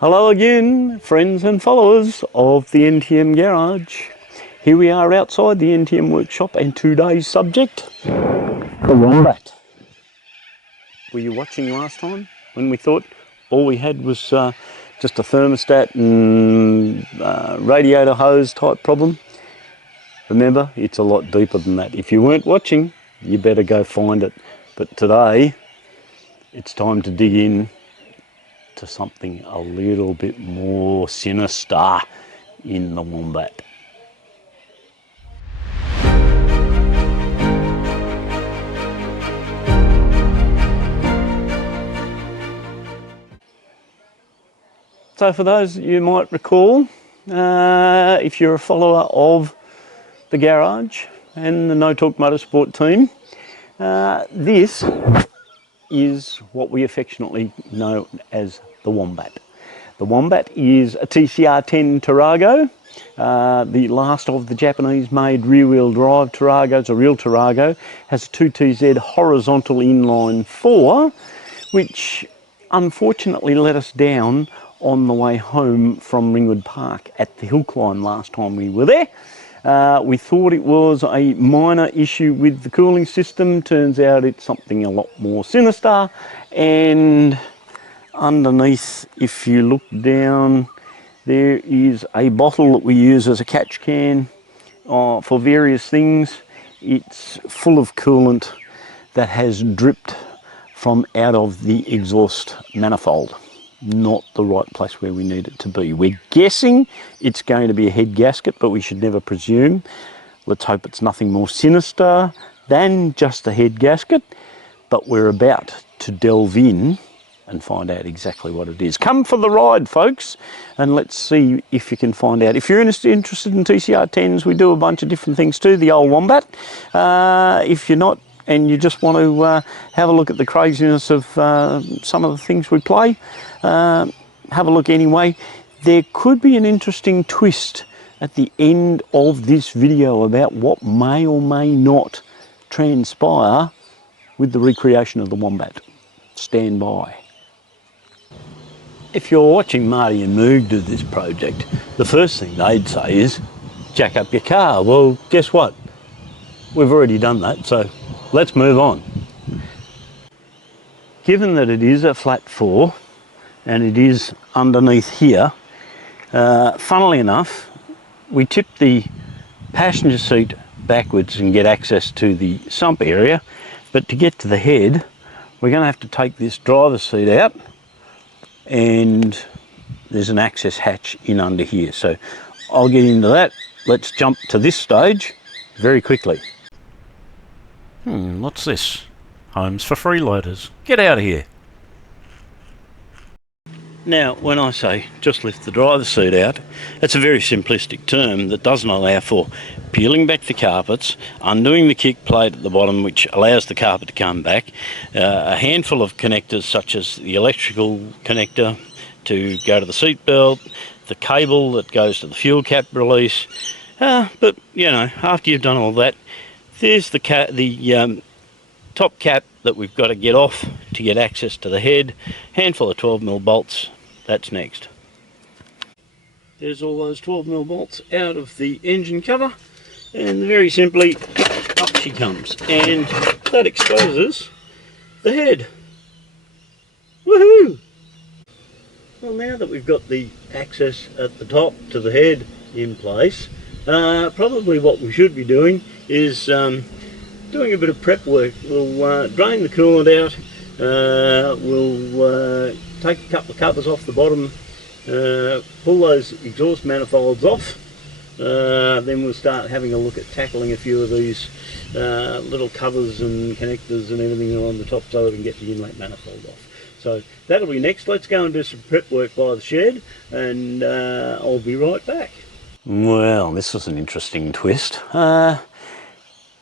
Hello again, friends and followers of the NTM Garage. Here we are outside the NTM workshop, and today's subject, the Wombat. Were you watching last time when we thought all we had was just a thermostat and radiator hose type problem? Remember, it's a lot deeper than that. If you weren't watching, you better go find it. But today, it's time to dig in to something a little bit more sinister in the Wombat. So for those you might recall, if you're a follower of the garage and the No Talk Motorsport team, this is what we affectionately know as the Wombat. The Wombat is a TCR10 Tarago, the last of the Japanese-made rear-wheel drive Taragos, a real Tarago, has a 2TZ horizontal inline 4, which unfortunately let us down on the way home from Ringwood Park at the hill climb last time we were there. We thought it was a minor issue with the cooling system. Turns out it's something a lot more sinister. And underneath, if you look down, there is a bottle that we use as a catch can for various things. It's full of coolant that has dripped from out of the exhaust manifold. Not the right place where we need it to be. We're guessing it's going to be a head gasket, but we should never presume. Let's hope it's nothing more sinister than just a head gasket, but we're about to delve in and find out exactly what it is. Come for the ride, folks, and let's see if you can find out. If you're interested in TCR10s, we do a bunch of different things too, the old Wombat. If you're not, and you just want to have a look at the craziness of some of the things we play, have a look anyway. There could be an interesting twist at the end of this video about what may or may not transpire with the recreation of the Wombat. Stand by. If you're watching Marty and Moog do this project, the first thing they'd say is, jack up your car. Well, guess what? We've already done that, so let's move on. Given that it is a flat 4 and it is underneath here, funnily enough, we tip the passenger seat backwards and get access to the sump area, but to get to the head, we're going to have to take this driver's seat out, and there's an access hatch in under here. So I'll get into that. Let's jump to this stage very quickly. What's this? Homes for freeloaders. Get out of here. Now, when I say just lift the driver's seat out, it's a very simplistic term that doesn't allow for peeling back the carpets, undoing the kick plate at the bottom, which allows the carpet to come back, a handful of connectors such as the electrical connector to go to the seat belt, the cable that goes to the fuel cap release. But, you know, after you've done all that, there's the top cap that we've got to get off to get access to the head. Handful of 12mm bolts, that's next. There's all those 12mm bolts out of the engine cover, and very simply, up she comes. And that exposes the head. Woohoo! Well, now that we've got the access at the top to the head in place, probably what we should be doing is doing a bit of prep work. We'll drain the coolant out, we'll take a couple of covers off the bottom, pull those exhaust manifolds off, then we'll start having a look at tackling a few of these little covers and connectors and everything on the top so we can get the inlet manifold off. So that'll be next. Let's go and do some prep work by the shed, and I'll be right back. Well, this was an interesting twist.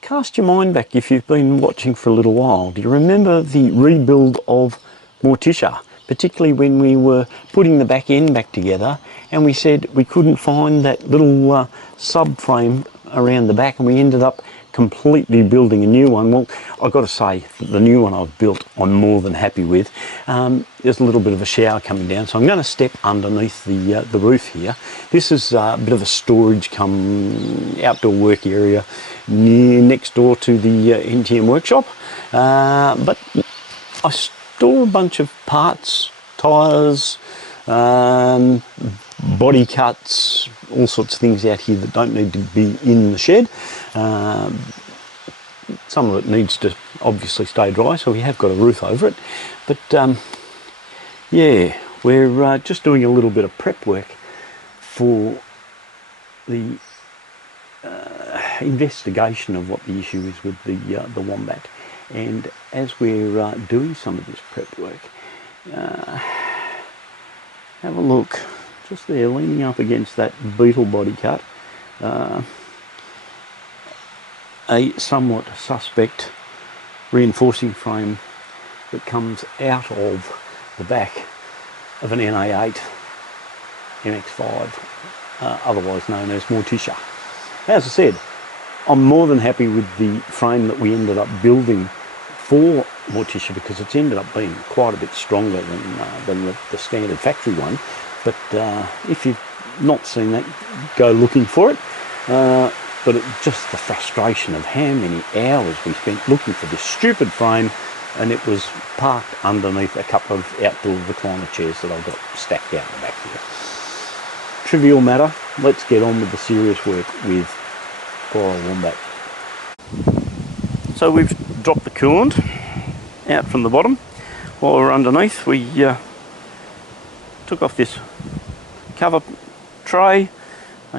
Cast your mind back if you've been watching for a little while. Do you remember the rebuild of Morticia? Particularly when we were putting the back end back together and we said we couldn't find that little subframe around the back, and we ended up completely building a new one. Well, I've got to say, the new one I've built, I'm more than happy with. There's a little bit of a shower coming down, so I'm going to step underneath the roof here. This is a bit of a storage come outdoor work area next door to the NTM workshop. But I store a bunch of parts, tyres, body cuts, all sorts of things out here that don't need to be in the shed. Some of it needs to obviously stay dry, so we have got a roof over it. But yeah, we're just doing a little bit of prep work for the investigation of what the issue is with the Wombat. And as we're doing some of this prep work, have a look, just there leaning up against that beetle body cut, a somewhat suspect reinforcing frame that comes out of the back of an NA8 MX5, otherwise known as Morticia. As I said, I'm more than happy with the frame that we ended up building for Morticia, because it's ended up being quite a bit stronger than the standard factory one. But if you've not seen that, go looking for it. But just the frustration of how many hours we spent looking for this stupid frame, and it was parked underneath a couple of outdoor recliner chairs that I've got stacked out the back here. Trivial matter, let's get on with the serious work with poor old Wombat. So we've dropped the coolant out from the bottom. While we're underneath, we took off this cover tray,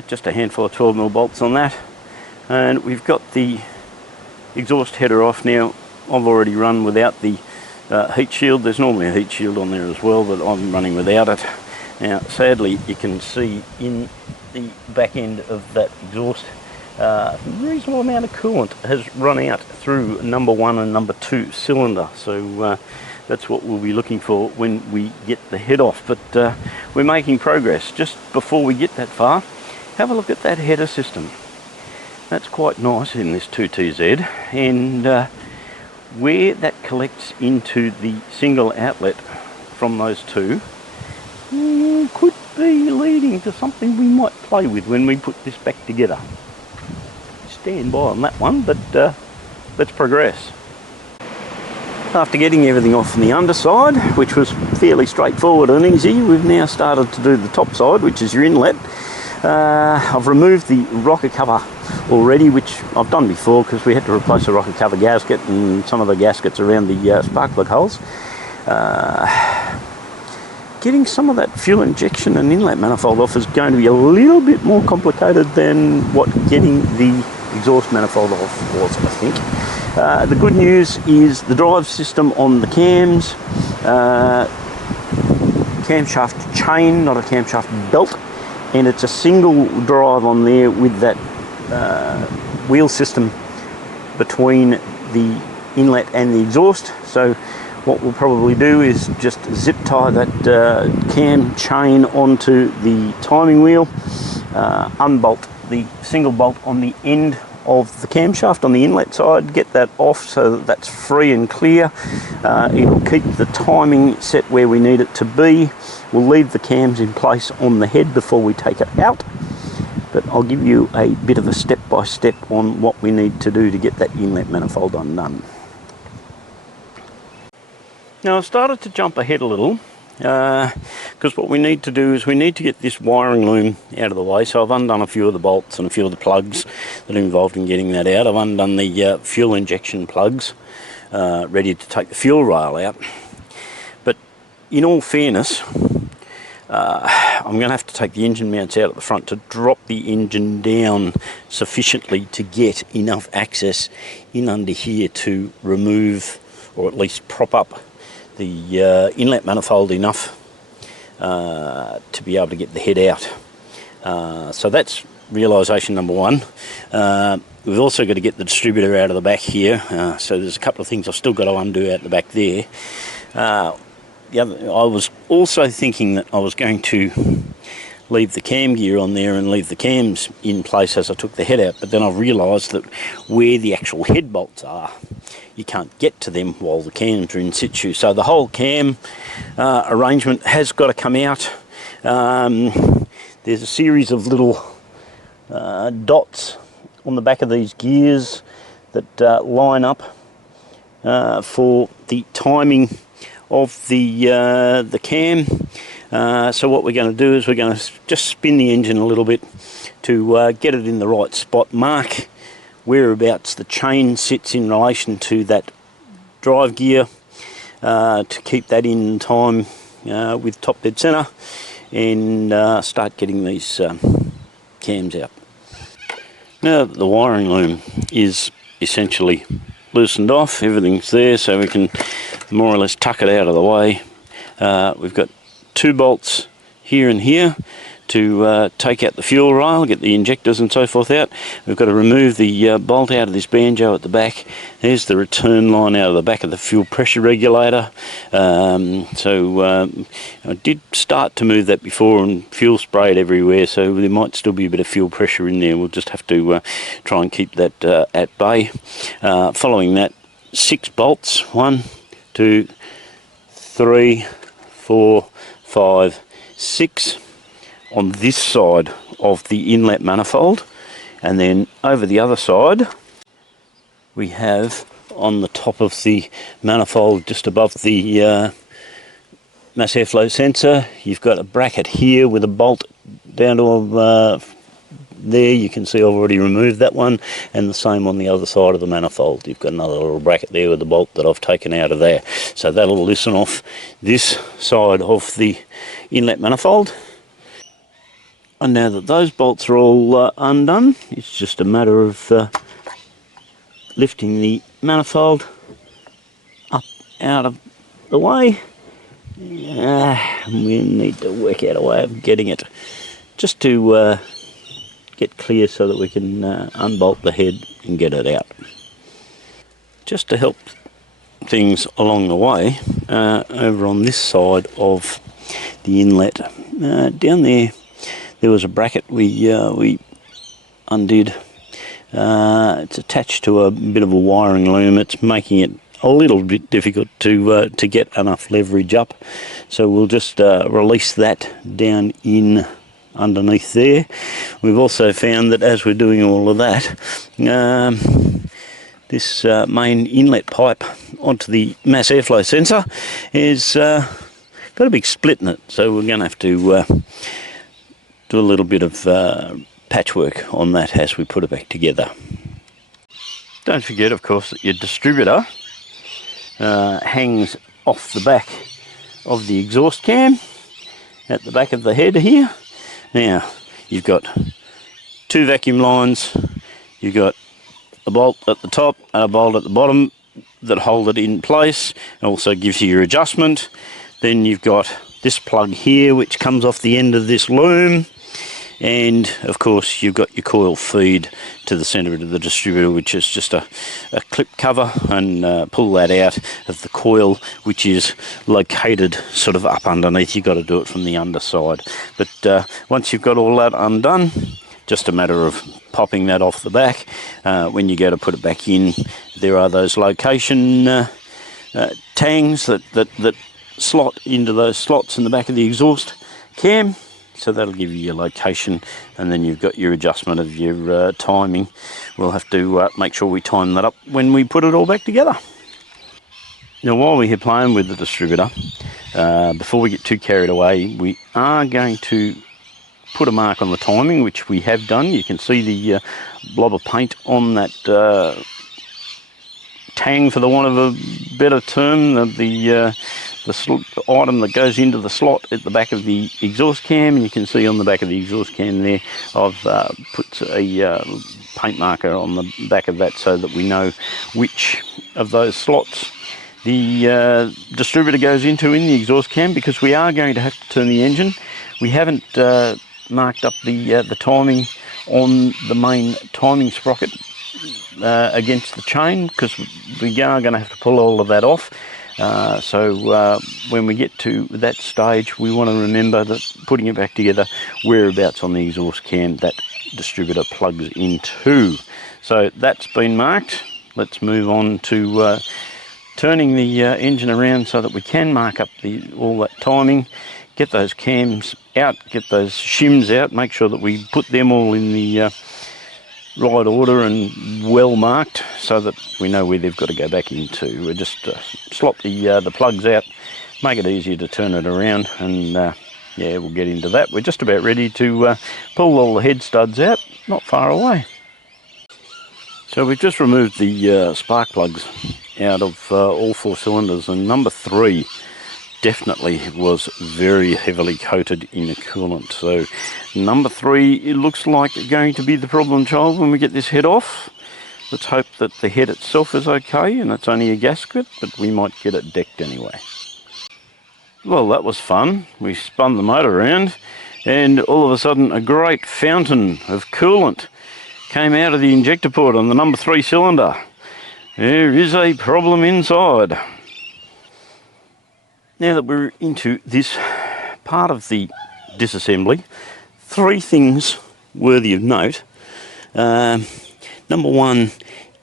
just a handful of 12mm bolts on that, and we've got the exhaust header off now. I've already run without the heat shield. There's normally a heat shield on there as well, but I'm running without it. Now sadly you can see in the back end of that exhaust a reasonable amount of coolant has run out through number 1 and number 2 cylinder, so that's what we'll be looking for when we get the head off. But we're making progress. Just before we get that far, have a look at that header system. That's quite nice in this 2TZ, and where that collects into the single outlet from those two could be leading to something we might play with when we put this back together. Stand by on that one, but let's progress. After getting everything off from the underside, which was fairly straightforward and easy, we've now started to do the top side, which is your inlet. I've removed the rocker cover already, which I've done before because we had to replace the rocker cover gasket and some of the gaskets around the spark plug holes. Getting some of that fuel injection and inlet manifold off is going to be a little bit more complicated than what getting the exhaust manifold off was, I think. The good news is the drive system on the cams, camshaft chain, not a camshaft belt, and it's a single drive on there with that wheel system between the inlet and the exhaust. So what we'll probably do is just zip tie that cam chain onto the timing wheel, unbolt the single bolt on the end of the camshaft on the inlet side, get that off so that that's free and clear. It'll keep the timing set where we need it to be. We'll leave the cams in place on the head before we take it out, but I'll give you a bit of a step-by-step on what we need to do to get that inlet manifold undone. Now I've started to jump ahead a little, because what we need to do is we need to get this wiring loom out of the way. So I've undone a few of the bolts and a few of the plugs that are involved in getting that out. I've undone the fuel injection plugs, ready to take the fuel rail out. But in all fairness, I'm going to have to take the engine mounts out at the front to drop the engine down sufficiently to get enough access in under here to remove, or at least prop up, the inlet manifold enough to be able to get the head out. So that's realisation number 1. We've also got to get the distributor out of the back here, so there's a couple of things I've still got to undo out the back there. I was also thinking that I was going to leave the cam gear on there and leave the cams in place as I took the head out, but then I've realised that where the actual head bolts are, you can't get to them while the cams are in situ. So the whole cam arrangement has got to come out. There's a series of little dots on the back of these gears that line up for the timing of the cam. So what we're going to do is we're going to just spin the engine a little bit to get it in the right spot, mark whereabouts the chain sits in relation to that drive gear, to keep that in time with top dead centre, and start getting these cams out. Now that the wiring loom is essentially loosened off, everything's there, so we can more or less tuck it out of the way. We've got 2 bolts here and here to take out the fuel rail, get the injectors and so forth out. We've got to remove the bolt out of this banjo at the back. There's the return line out of the back of the fuel pressure regulator. I did start to move that before and fuel sprayed everywhere, so there might still be a bit of fuel pressure in there. We'll just have to try and keep that at bay. Following that, 6 bolts, 1, 2, 3, 4, 5, 6 on this side of the inlet manifold, and then over the other side we have on the top of the manifold just above the mass airflow sensor, you've got a bracket here with a bolt down to there. You can see I've already removed that one, and the same on the other side of the manifold. You've got another little bracket there with the bolt that I've taken out of there. So that'll loosen off this side of the inlet manifold. And now that those bolts are all undone, it's just a matter of lifting the manifold up out of the way. We need to work out a way of getting it just to get clear so that we can unbolt the head and get it out. Just to help things along the way, over on this side of the inlet, down there was a bracket we undid. It's attached to a bit of a wiring loom. It's making it a little bit difficult to get enough leverage up, so we'll just release that down in underneath there. We've also found that as we're doing all of that, this main inlet pipe onto the mass airflow sensor is got a big split in it, so we're going to have to do a little bit of patchwork on that as we put it back together. Don't forget, of course, that your distributor hangs off the back of the exhaust cam at the back of the head here. Now, you've got 2 vacuum lines, you've got a bolt at the top and a bolt at the bottom that hold it in place. It also gives you your adjustment. Then you've got this plug here which comes off the end of this loom, and of course you've got your coil feed to the centre of the distributor, which is just a clip cover, and pull that out of the coil, which is located sort of up underneath. You've got to do it from the underside, but once you've got all that undone, just a matter of popping that off the back. When you go to put it back in, there are those location tangs that slot into those slots in the back of the exhaust cam, so that'll give you your location, and then you've got your adjustment of your timing. We'll have to make sure we time that up when we put it all back together. Now, while we're here playing with the distributor, before we get too carried away, we are going to put a mark on the timing, which we have done. You can see the blob of paint on that tang, for the want of a better term, the item that goes into the slot at the back of the exhaust cam. And you can see on the back of the exhaust cam there, I've put a paint marker on the back of that so that we know which of those slots the distributor goes into in the exhaust cam, because we are going to have to turn the engine. We haven't marked up the timing on the main timing sprocket against the chain, because we are going to have to pull all of that off. So when we get to that stage, we want to remember that putting it back together, whereabouts on the exhaust cam that distributor plugs into. So that's been marked. Let's move on to turning the engine around so that we can mark up all that timing, get those cams out, get those shims out, make sure that we put them all in the right order and well marked so that we know where they've got to go back into. We just slop the plugs out, make it easier to turn it around, and yeah, we'll get into that. We're just about ready to pull all the head studs out, not far away. So we've just removed the spark plugs out of all 4 cylinders, and number 3 definitely was very heavily coated in a coolant. So number 3, it looks like going to be the problem child when we get this head off. Let's hope that the head itself is okay and it's only a gasket, but we might get it decked anyway. Well, that was fun. We spun the motor around and all of a sudden a great fountain of coolant came out of the injector port on the number 3 cylinder. There is a problem inside. Now that we're into this part of the disassembly, 3 things worthy of note. Number 1,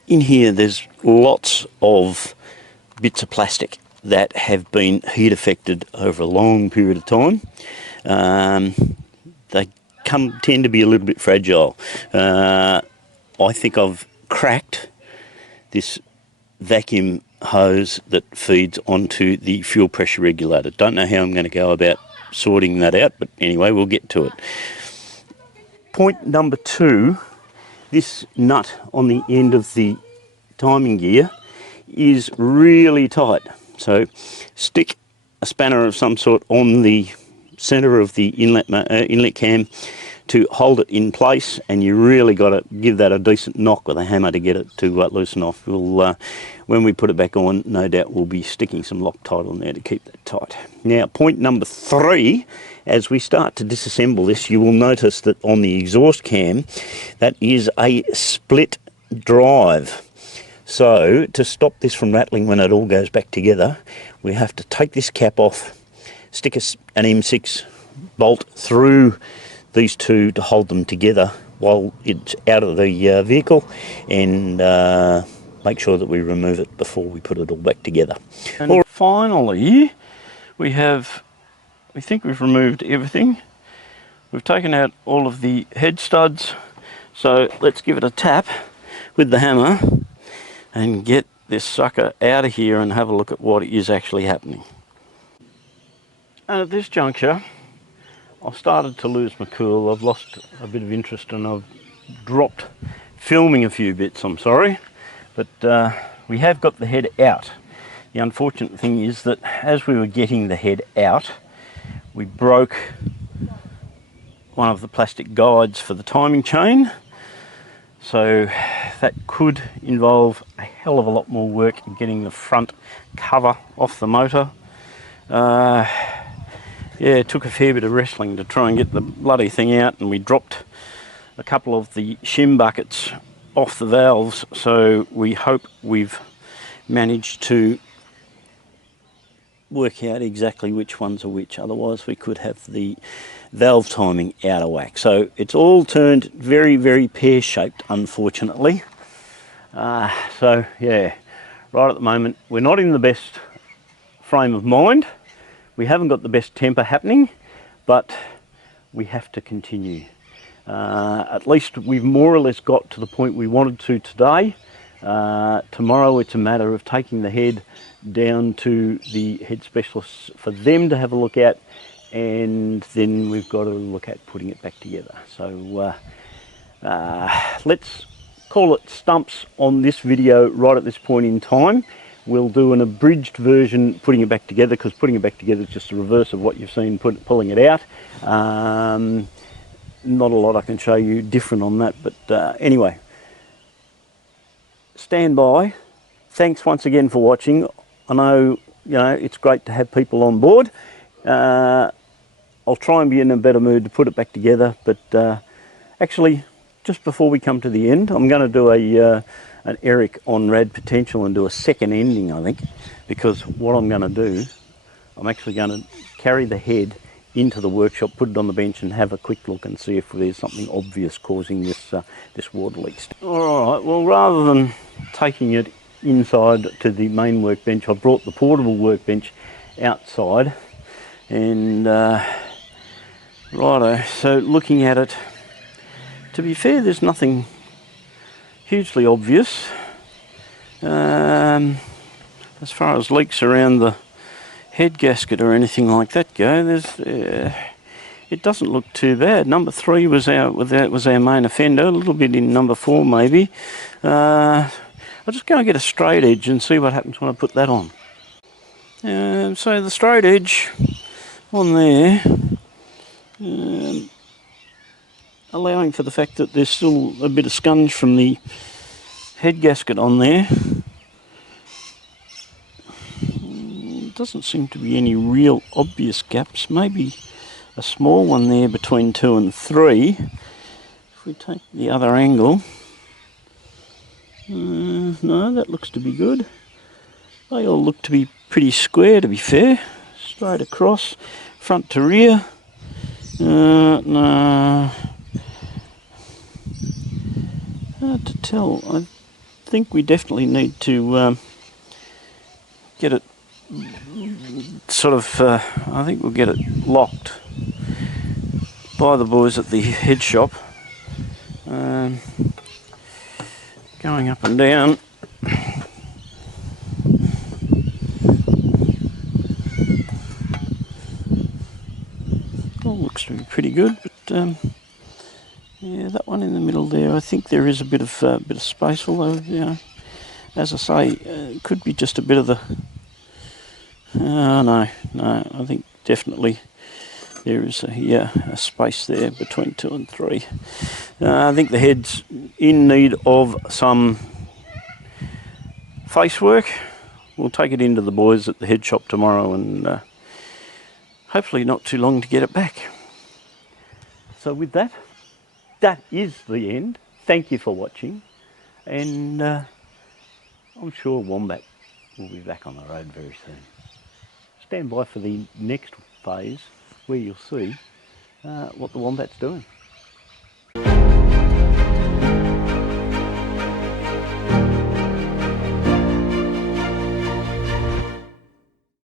in here there's lots of bits of plastic that have been heat affected over a long period of time. They tend to be a little bit fragile. I think I've cracked this vacuum hose that feeds onto the fuel pressure regulator. Don't know how I'm going to go about sorting that out, but anyway, we'll get to it. Point number 2, this nut on the end of the timing gear is really tight. So stick a spanner of some sort on the centre of the inlet cam to hold it in place, and you really got to give that a decent knock with a hammer to get it to loosen off. We'll, when we put it back on, no doubt we'll be sticking some Loctite on there to keep that tight. Now, point number 3, as we start to disassemble this, you will notice that on the exhaust cam, that is a split drive. So to stop this from rattling when it all goes back together, we have to take this cap off, stick an M6 bolt through these 2 to hold them together while it's out of the vehicle, and make sure that we remove it before we put it all back together. And finally, we think we've removed everything. We've taken out all of the head studs, so let's give it a tap with the hammer and get this sucker out of here and have a look at what is actually happening. And at this juncture, I've started to lose my cool. I've lost a bit of interest and I've dropped filming a few bits, I'm sorry. But we have got the head out. The unfortunate thing is that as we were getting the head out, we broke one of the plastic guides for the timing chain. So that could involve a hell of a lot more work in getting the front cover off the motor. Yeah, it took a fair bit of wrestling to try and get the bloody thing out, and we dropped a couple of the shim buckets off the valves, so we hope we've managed to work out exactly which ones are which. Otherwise we could have the valve timing out of whack. So it's all turned very, very pear-shaped, unfortunately. So yeah, right at the moment we're not in the best frame of mind. We haven't got the best temper happening, but we have to continue. At least we've more or less got to the point we wanted to today. Tomorrow it's a matter of taking the head down to the head specialists for them to have a look at, and then we've got to look at putting it back together. So let's call it stumps on this video right at this point in time. We'll do an abridged version putting it back together, because putting it back together is just the reverse of what you've seen pulling it out. Not a lot I can show you different on that, but anyway, stand by. Thanks once again for watching. I know, it's great to have people on board. I'll try and be in a better mood to put it back together, but actually, just before we come to the end, I'm going to do an Eric on rad potential and do a second ending, I think, because what I'm going to do, I'm actually going to carry the head into the workshop, put it on the bench and have a quick look and see if there's something obvious causing this water leak. All right, well, rather than taking it inside to the main workbench, I brought the portable workbench outside, and righto, so looking at it, to be fair, there's nothing hugely obvious as far as leaks around the head gasket or anything like that go. It doesn't look too bad. Number 3 was our main offender. A little bit in number 4 maybe. I'll just go and get a straight edge and see what happens when I put that on. So the straight edge on there, allowing for the fact that there's still a bit of scunge from the head gasket on there. Doesn't seem to be any real obvious gaps. Maybe a small one there between 2 and 3. If we take the other angle, no, that looks to be good. They all look to be pretty square, to be fair. Straight across, front to rear. No, hard to tell. I think we definitely need to get it sort of, I think we'll get it locked by the boys at the head shop. Going up and down. All looks to be pretty good, but yeah, that one in the middle there, I think there is a bit of space, although, you know, as I say, it could be just a bit of the. No, I think definitely there is a space there between 2 and 3. I think the head's in need of some face work. We'll take it into the boys at the head shop tomorrow, and hopefully not too long to get it back. So with that, that is the end. Thank you for watching, and I'm sure Wombat will be back on the road very soon. Stand by for the next phase where you'll see what the Wombat's doing.